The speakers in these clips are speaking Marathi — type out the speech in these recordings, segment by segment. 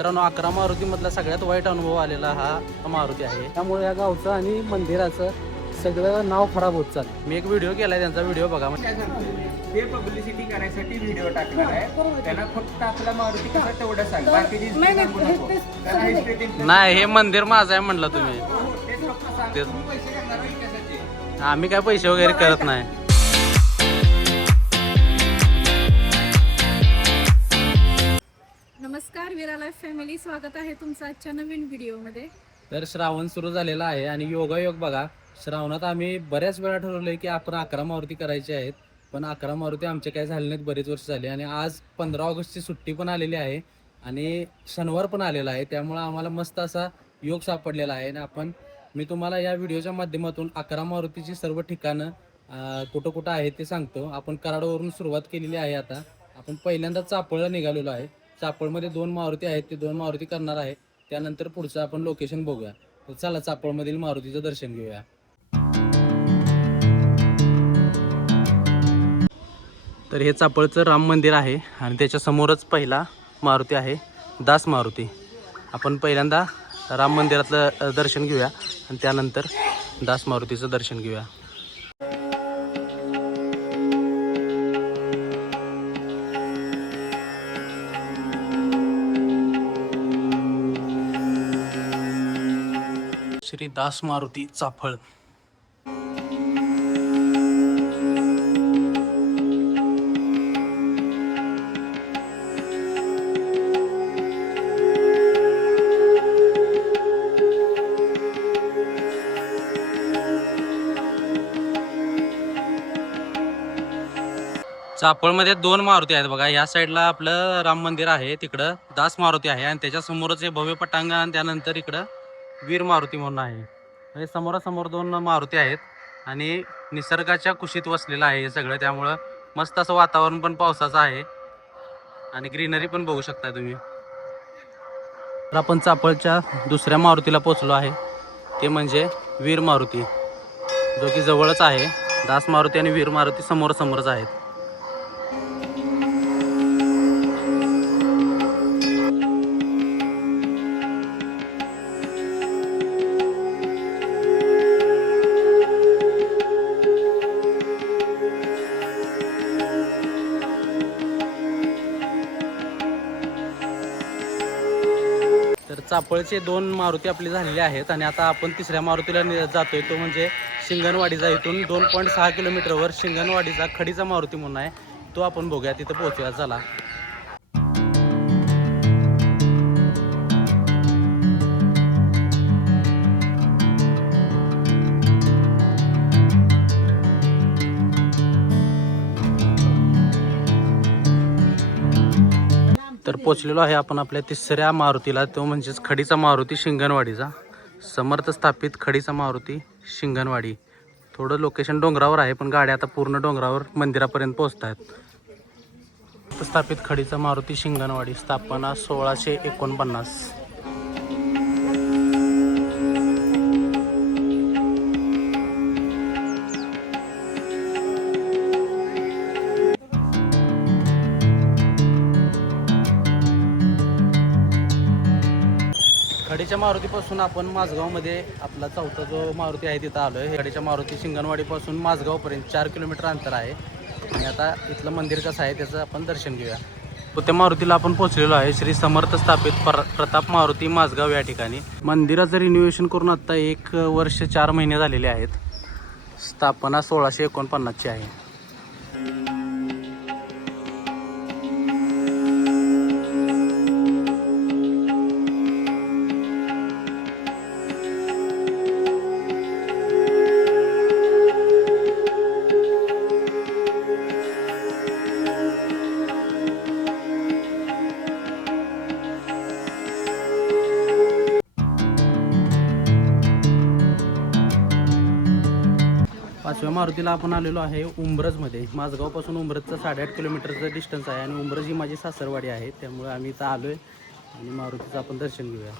मित्रांनो, 11 मारुतीमधला सगळ्यात वाईट अनुभव आलेला हा मारुती आहे. त्यामुळे या गावचं आणि मंदिराचं सगळं नाव खराब होत चाललं. मी एक व्हिडिओ केलाय, त्यांचा व्हिडिओ बघा. ते पब्लिसिटी करायसाठी व्हिडिओ टाकला आहे. त्यांना फक्त आपला मारुती कसा तेवढं सांग, बाकीची नाही, हे मंदिर माझं आहे म्हणलं तुम्ही. आम्ही काय पैसे वगैरे करत नाही. नमस्कार विरा लाईफ फॅमिली, स्वागत आहे तुमचं आजच्या नवीन व्हिडिओमध्ये. तर श्रावण सुरू झालेला आहे आणि योगायोग बघा, श्रावणात आम्ही बऱ्याच वेळा ठरवलंय की आपण 11 मारुती करायची आहेत, पण 11 मारुती आमचे काय झाले नाहीत, बरेच वर्ष झाले. आणि आज 15 ऑगस्टची सुट्टी पण आलेली आहे आणि शनिवार पण आलेला आहे, त्यामुळे आम्हाला मस्त असा योग सापडलेला आहे. आणि मी तुम्हाला या व्हिडिओच्या माध्यमातून 11 मारुतीची सर्व ठिकाणं कुठं कुठं आहेत ते सांगतो. आपण कराडवरून सुरुवात केलेली आहे. आता आपण पहिल्यांदा चापळला निघालेलो आहे. चापळमध्ये 2 मारुती आहेत, ते 2 मारुती करणार आहे. त्यानंतर पुढचं आपण लोकेशन बघूया. तर चला चापळमधील मारुतीचं दर्शन घेऊया. तर हे चापळचं राम मंदिर आहे आणि त्याच्या समोरच पहिला मारुती आहे, दास मारुती. आपण पहिल्यांदा राम मंदिरातलं दर्शन घेऊया आणि त्यानंतर दास मारुतीचं दर्शन घेऊया. श्री दास मारुती चाफळ. चापळमध्ये 2 मारुती आहेत बघा. या साईडला आपलं राम मंदिर आहे, तिकडं दास मारुती आहे आणि त्याच्या समोरच हे भव्य पटांगण आणि त्यानंतर इकडं वीर मारुती म्हणून आहे. म्हणजे समोरासमोर 2 मारुती आहेत आणि निसर्गाच्या कुशीत वसलेलं आहे हे सगळं, त्यामुळं मस्त असं वातावरण पण पावसाचं आहे आणि ग्रीनरी पण बघू शकता तुम्ही. तर आपण चापळच्या दुसऱ्या मारुतीला पोचलो आहे, ते म्हणजे वीर मारुती, जो की जवळच आहे. दास मारुती आणि वीर मारुती समोरच आहेत. तर चापळचे 2 मारुती आपली झालेली आहेत आणि आता आपण तिसऱ्या मारुतीला जातोय, तो म्हणजे शिंगणवाडीचा. इथून 2.6 किलोमीटरवर शिंगणवाडीचा खडीचा मारुती म्हणून आहे, तो आपण बघूया, तिथं पोहोचूया. चला. तर पोचलेलो आहे आपण आपल्या तिसऱ्या मारुतीला, तो म्हणजेच खडीचा मारुती शिंगणवाडीचा. समर्थ स्थापित खडीचा मारुती शिंगणवाडी. थोडं लोकेशन डोंगरावर आहे, पण गाड्या आता पूर्ण डोंगरावर मंदिरापर्यंत पोहोचत आहेत. स्थापित खडीचा मारुती शिंगणवाडी, स्थापना 1649. खडीच्या मारुतीपासून आपण माझगावमध्ये आपला चौथा जो मारुती आहे तिथं आलो आहे. खडीच्या मारुती शिंगणवाडीपासून माझगावपर्यंत 4 किलोमीटर अंतर आहे आणि आता इथलं मंदिर कसं आहे त्याचं आपण दर्शन घेऊया. तो त्या मारुतीला आपण पोहोचलेलो आहे. श्री समर्थ स्थापित प्रताप मारुती माझगाव या ठिकाणी. मंदिराचं रिन्युएशन करून आत्ता 1 वर्ष 4 महिने झालेले आहेत. स्थापना 1649 आहे. पाचव्या मारुतीला आपण आलेलो आहे उंब्रजमध्ये. माझगावपासून उंब्रजचं 8.5 किलोमीटरचं डिस्टन्स आहे आणि उंब्रज ही माझी सासरवाडी आहे, त्यामुळे आम्ही इथं आलो आहे आणि मारुतीचं आपण दर्शन घेऊया.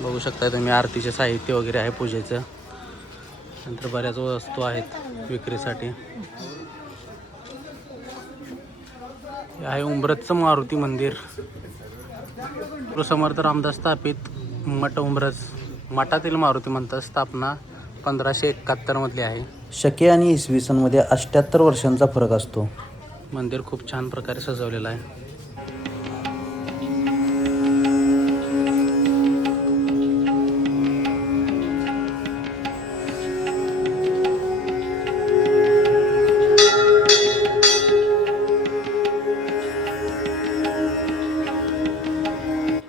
बघू शकता तुम्ही आरतीचे साहित्य वगैरे आहे पूजेचं. नंतर बऱ्याच वस्तू आहेत विक्रीसाठी. हे आहे उंब्रजचं मारुती मंदिर. समर्थ रामदास स्थापित मठ उंब्रज मठातील मारुती म्हणतात स्थापना 1571 मधली आहे. शके आणि इसवी सनमध्ये 78 वर्षांचा फरक असतो. मंदिर खूप छान प्रकारे सजवलेलं आहे.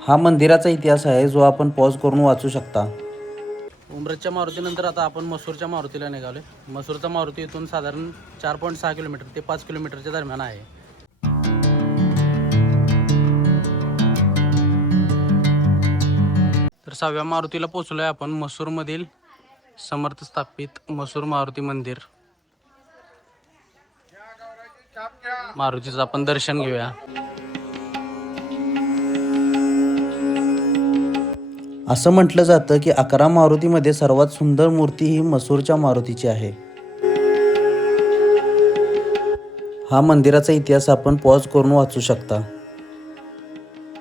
हा मंदिराचा इतिहास आहे जो आपण पॉज करून वाचू शकता. उंब्रजच्या मारुतीनंतर आता आपण मसूरच्या मारुतीला निघालोय. मसूरचा मारुती इथून साधारण 4.6 किलोमीटर ते 5 किलोमीटरच्या दरम्यान आहे. तर 6व्या मारुतीला पोहोचलोय आपण. मसूरमधील समर्थ स्थापित मसूर मारुती मंदिर. मारुतीचं आपण दर्शन घेऊया. असं म्हटलं जातं की 11 मारुतीमध्ये सर्वात सुंदर मूर्ती ही मसूरच्या मारुतीची आहे. हा मंदिराचा इतिहास आपण पॉज करून वाचू शकता.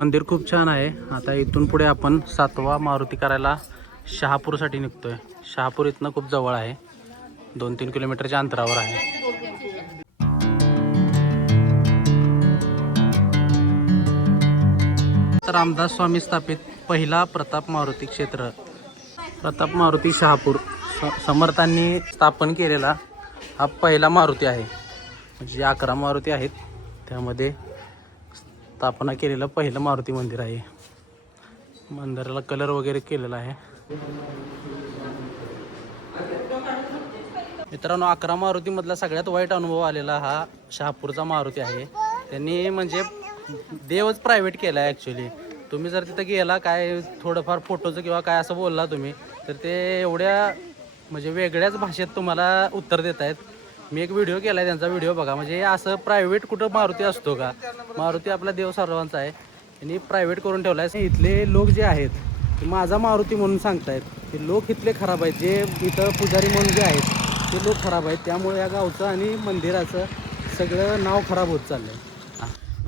मंदिर खूप छान आहे. आता इथून पुढे आपण 7वा मारुती करायला शहापूरसाठी निघतोय. शहापूर इथनं खूप जवळ आहे, 2-3 किलोमीटरच्या अंतरावर आहे. रामदास स्वामी स्थापित पहिला प्रताप मारुती क्षेत्र. प्रताप मारुती शहापूर समर्थांनी स्थापन केलेला हा पहिला मारुती आहे. म्हणजे 11 मारुती आहेत त्यामध्ये स्थापना केलेलं पहिलं मारुती मंदिर आहे. मंदिराला कलर वगैरे केलेला आहे. मित्रांनो, 11 मारुतीमधला सगळ्यात वाईट अनुभव आलेला हा शहापूरचा मारुती आहे. त्यांनी म्हणजे देवच प्रायव्हेट केला आहे ॲक्च्युली. तुम्ही जर तिथं गेला काय थोडंफार फोटोचं किंवा काय असं बोलला तुम्ही तर ते एवढ्या म्हणजे वेगळ्याच भाषेत तुम्हाला उत्तर देत आहेत. मी एक व्हिडिओ केला आहे, त्यांचा व्हिडिओ बघा. म्हणजे असं प्रायव्हेट कुठं मारुती असतो का? मारुती आपला देव सर्वांचा आहे, त्यांनी प्रायव्हेट करून ठेवला आहे. इथले लोक जे आहेत ते माझा मारुती म्हणून सांगतायत. ते लोक इथले खराब आहेत, जे इथं पुजारी म्हणून जे आहेत ते लोक खराब आहेत. त्यामुळे या गावचं आणि मंदिराचं सगळं नाव खराब होत चाललं आहे.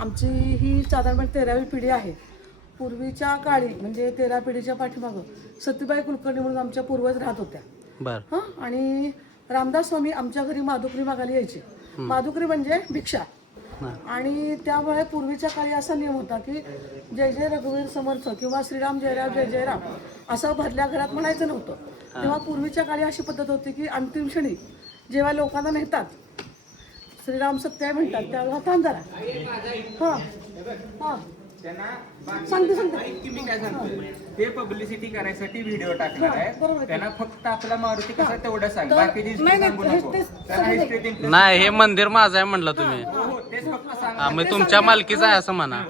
आमची ही साधारण 13वी पिढी आहे. पूर्वीच्या काळी म्हणजे 13 पिढीच्या पाठीमागं सतीबाई कुलकर्णी म्हणून आमच्या पूर्वज राहत होत्या. बरं. हां, आणि रामदास स्वामी आमच्या घरी माधुकरी मागायला यायचे. माधुकरी म्हणजे भिक्षा. आणि त्यामुळे पूर्वीच्या काळी असा नियम होता की जय जय रघुवीर समर्थ किंवा श्रीराम जयराम जय जयराम असं भरल्या घरात म्हणायचं नव्हतं. तेव्हा पूर्वीच्या काळी अशी पद्धत होती की अंतिम क्षणी जेव्हा लोकांना नेतात श्रीराम सत्य म्हणतात त्यावेळेला थांब जरा. हां हां सांगते मी काय सांगतो ते पब्लिसिटी करायसाठी व्हिडिओ टाकणार आहे. त्यांना फक्त आपला मारुती कसा तेवढं सांग, बाकीची सांगू नको. त्यांना हिस्ट्री नाही, हे मंदिर माझं आहे म्हणलं तुम्ही. तेच फक्त सांग. हा, मग तुमच्या मालकीचं आहे असं म्हणा.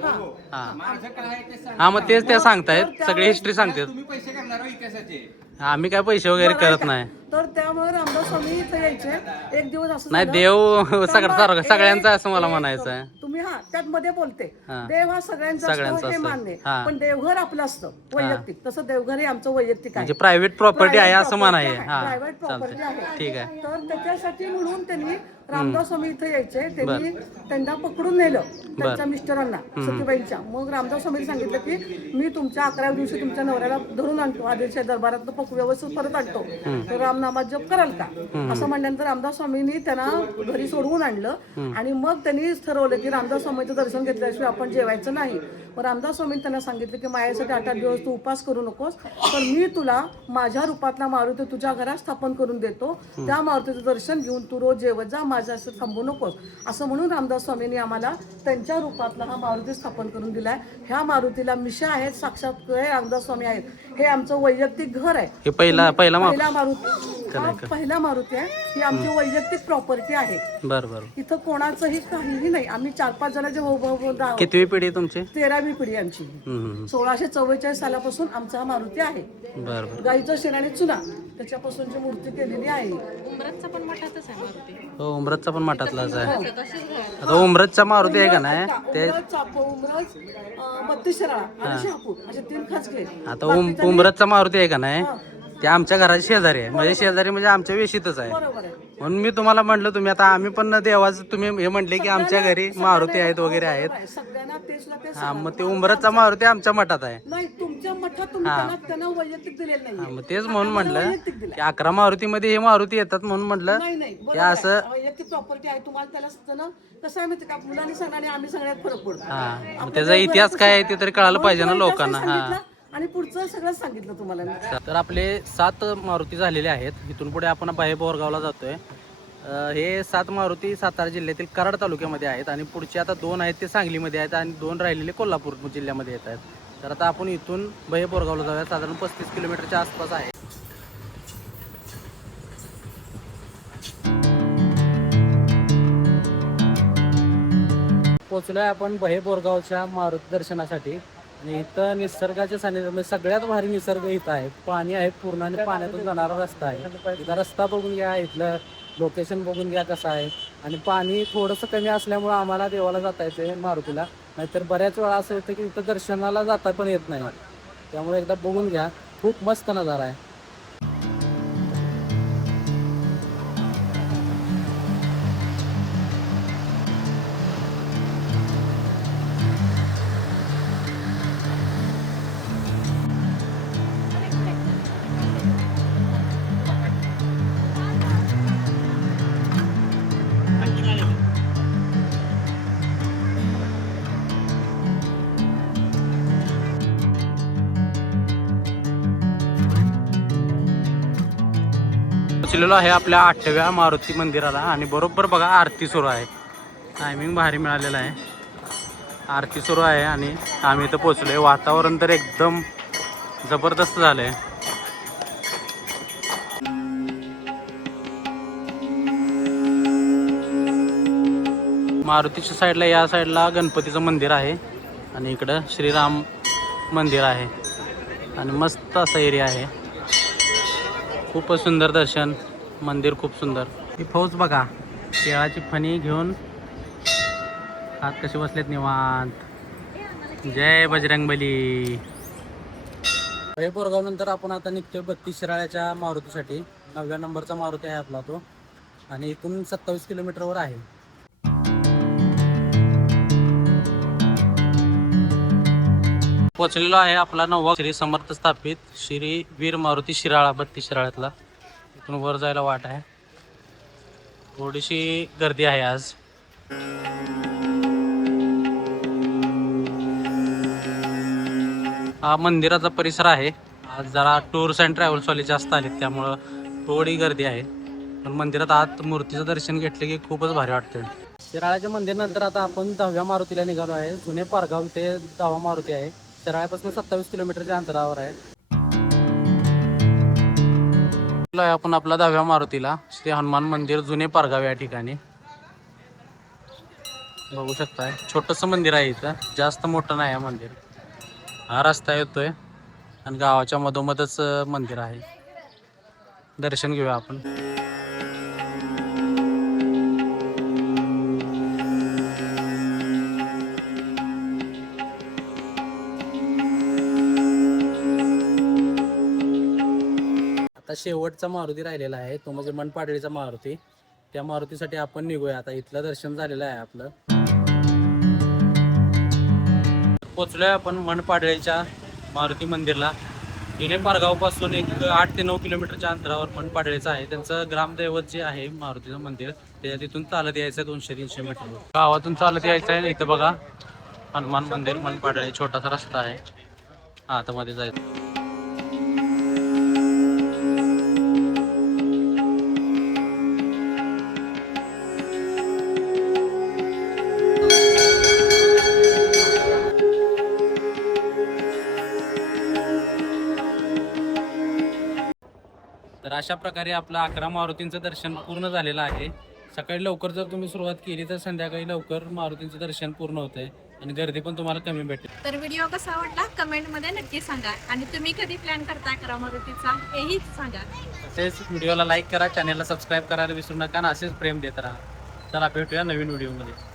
हा माझं काय आहे ते सांग. हा, मग तेच ते सांगतायत, सगळी हिस्ट्री सांगतात. तुम्ही पैसे करणार हो इतिहासाचे. आम्ही काय पैसे वगैरे करत नाही. तर त्यामुळे रामदास स्वामी इथे यायचे. एक दिवस असं नाही, झालं, देव थांबा, सगळ्यांचा असं मला म्हणायचं आहे. तुम्ही हा त्यात मध्ये बोलते हा. देव हा सगळ्यांचा असतो हे मान्य. हा. पण देवघर आपलं असतं वैयक्तिक. तसं देवघर हे आमचं वैयक्तिक आहे. म्हणजे प्रायव्हेट प्रॉपर्टी आहे असं म्हणाय. हा, प्रायव्हेट प्रॉपर्टी आहे. ठीक आहे. तर त्याच्यासाठी म्हणून त्यांनी रामदास स्वामी इथे यायचे. त्यांनी त्यांना पकडून नेलं त्यांच्या मिस्टरांना सतीबाईंच्या. मग रामदास स्वामींनी सांगितलं की मी तुमच्या 11व्या दिवशी तुमच्या नवऱ्याला धरून आणतो, आदिलच्या दरबारात व्यवस्थित परत आणतो, तर रामनामात जप कराल का? असं म्हणल्यानंतर रामदास स्वामींनी त्यांना घरी सोडवून आणलं. आणि मग त्यांनी ठरवलं की रामदास स्वामीचं दर्शन घेतल्याशिवाय आपण जेवायचं नाही. मग रामदास स्वामींनी त्यांना सांगितलं की माझ्यासाठी 8 दिवस तू उपास करू नकोस, तर मी तुला माझ्या रूपातला मारुती तुझ्या घरात स्थापन करून देतो. त्या मारुतीचं दर्शन घेऊन तू रोज जेवत जा, माझ्या असं थांबू नकोस. असं म्हणून रामदास स्वामींनी आम्हाला त्यांच्या रूपातला हा मारुती स्थापन करून दिलाय. ह्या मारुतीला मिशा आहेत, साक्षात रामदास स्वामी आहेत. हे आमचं वैयक्तिक घर आहे. हे पहिला मारुती हा पहिला मारुती आहे. ही आमची वैयक्तिक प्रॉपर्टी आहे. बरं बरं. इथं कोणाचंही काहीही नाही. आम्ही 4-5 जणांचे भाऊ. कितवी पिढी तुमची? 13वी पिढी आमची. 1644 सालापासून आमचा हा मारुती आहे. बरं. गाईचं शेणाने चुना त्याच्यापासूनची मूर्ती केलेली आहे. उंबरजचा पण मठातच आहे मारुती. हो, उंब्रजचा पण मठातलाच आहे. आता उंब्रजचा मारुती आहे का नाही ते? उमरज 32 शिराळा आणि शहापूर असे 3 खाचगे. आता उंब्रजचा मारुती आहे का नाही ते आमच्या घराच्या शेजारी आहे. म्हणजे शेजारी म्हणजे आमच्या वेशीतच आहे. बरोबर आहे. म्हणून मी तुम्हाला म्हटलं, तुम्ही आता आम्ही पण देवाचं तुम्ही हे म्हटले की आमच्या घरी मारुती आहेत वगैरे आहेत. सगळ्यांना ते सुद्धा ते हा, मग ते उंबरचा मारुती आमच्या मठात आहे. नाही, तुमच्या मठात तुम्ही त्यांना वैयक्तिक दिलेलं हा, नाही. मग तेच म्हणून म्हटलं की 11 मारुतीमध्ये हे मारुती येतात म्हणून म्हटलं नाही नाही, की बरोबर आहे. असं. वैयक्तिक प्रॉपर्टी आहे तुम्हाला, त्याला असतं कसं आहे माहिती का, मुलांनी सांगणं आणि आम्ही सगळ्यात फरक पडतो. हा, मग त्याचा इतिहास काय आहे ते तरी कळायला पाहिजे ना लोकांना. हा, आणि पुढचं सगळं सांगितलं तुम्हाला मी. तर आपले 7 मारुती झालेले आहेत. इथून पुढे आपण बाहे बोरगावला जातोय. हे 7 मारुती सातारा जिल्ह्यातील कराड तालुक्यामध्ये आहेत आणि पुढचे आता 2 आहेत ते सांगलीमध्ये आहेत आणि 2 राहिलेले कोल्हापूर जिल्ह्यामध्ये येत आहेत. तर आता आपण इथून बाहे बोरगावला जाऊया. साधारण 35 किलोमीटरच्या आसपास आहे. पोचलोय आपण बहे बोरगावच्या मारुती दर्शनासाठी आणि इथं निसर्गाच्या सानिध्यामध्ये सगळ्यात भारी निसर्ग इथं आहे. पाणी आहे पूर्ण आणि पाण्यातून जाणारा रस्ता आहे. इथं रस्ता बघून घ्या, इथलं लोकेशन बघून घ्या कसं आहे. आणि पाणी थोडंसं कमी असल्यामुळं आम्हाला देवाला जाता येते मारुतीला, नाहीतर बऱ्याच वेळा असं होतं की इथं दर्शनाला जाता पण येत नाही. त्यामुळे एकदा बघून घ्या, खूप मस्त नजारा आहे. पोचलेलो आहे आपल्या 8व्या मारुती मंदिराला आणि बरोबर बघा आरती सुरू आहे. टायमिंग भारी मिळालेला आहे. आरती सुरू आहे आणि आम्ही इथं पोचलोय. वातावरण तर एकदम जबरदस्त झालंय. मारुतीच्या साईडला, या साईडला गणपतीचं मंदिर आहे आणि इकडं श्रीराम मंदिर आहे आणि मस्त असा एरिया आहे. खूपच सुंदर दर्शन, मंदिर खूप सुंदर. ही फौज बघा, केळाची फणी घेऊन हात कसे बसलेत निवांत. जय बजरंगबली. हे बोरगाव नंतर आपण आता निघतोय 32 शिराळ्याच्या मारुतीसाठी. 9व्या नंबरचा मारुती आहे आपला तो आणि इथून 27 किलोमीटरवर आहे. पोचलेलो आहे आपला 9वा श्री समर्थ स्थापित श्री वीर मारुती शिराळा 32 शिराळ्यातला. इथून वर जायला वाट आहे. थोडीशी गर्दी आहे आज. हा मंदिराचा परिसर आहे. आज जरा टूर्स अँड ट्रॅव्हल्सवाले जास्त आलेत त्यामुळं थोडी गर्दी आहे. पण मंदिरात आत मूर्तीचं दर्शन घेतलं की खूपच भारी वाटतं. शिराळ्याच्या मंदिरानंतर आता आपण 10व्या मारुतीला निघालो आहे. जुने पारगाव ते 10वा मारुती आहे. शिराळ्यापासून 27 किलोमीटरच्या अंतरावर आहे. आपण आपला 10व्या मारुतीला श्री हनुमान मंदिर जुने पारगाव या ठिकाणी बघू शकताय. छोटंसं मंदिर आहे इथं, जास्त मोठं नाही आहे मंदिर. हा रस्ता येतोय आणि गावाच्या मधोमधच मंदिर आहे. दर्शन घेऊया आपण. आता शेवटचा मारुती राहिलेला आहे तो म्हणजे मनपाडळीचा मारुती. त्या मारुतीसाठी आपण निघूया आता. इथलं दर्शन झालेलं आहे आपलं. पोचलोय आपण मनपाडळीच्या मारुती मंदिरला. जुने पारगाव पासून एक 8 ते 9 किलोमीटरच्या अंतरावर मनपाडळीचं आहे. त्यांचं ग्रामदैवत जे आहे मारुतीचं मंदिर, त्याच्या तिथून चालत यायचं 200-300 मीटर. गावातून चालत यायचं आहे. इथं बघा हनुमान मंदिर मनपाडळी, छोटासा रस्ता आहे आतमध्ये जायचं. तर अशा प्रकारे आपलं 11 मारुतींचं दर्शन पूर्ण झालेलं आहे. सकाळी लवकर जर तुम्ही सुरुवात केली तर संध्याकाळी लवकर मारुतींचं दर्शन पूर्ण होतंय आणि गर्दी पण तुम्हाला कमी भेटेल. तर व्हिडिओ कसा वाटला कमेंटमध्ये नक्की सांगा आणि तुम्ही कधी प्लॅन करता 11 मारुतीचा हेही सांगा. तसेच व्हिडिओला लाईक करा, चॅनलला सबस्क्राईब करायला विसरू नका आणि असेच प्रेम देत राहा. चला भेटूया नवीन व्हिडिओमध्ये.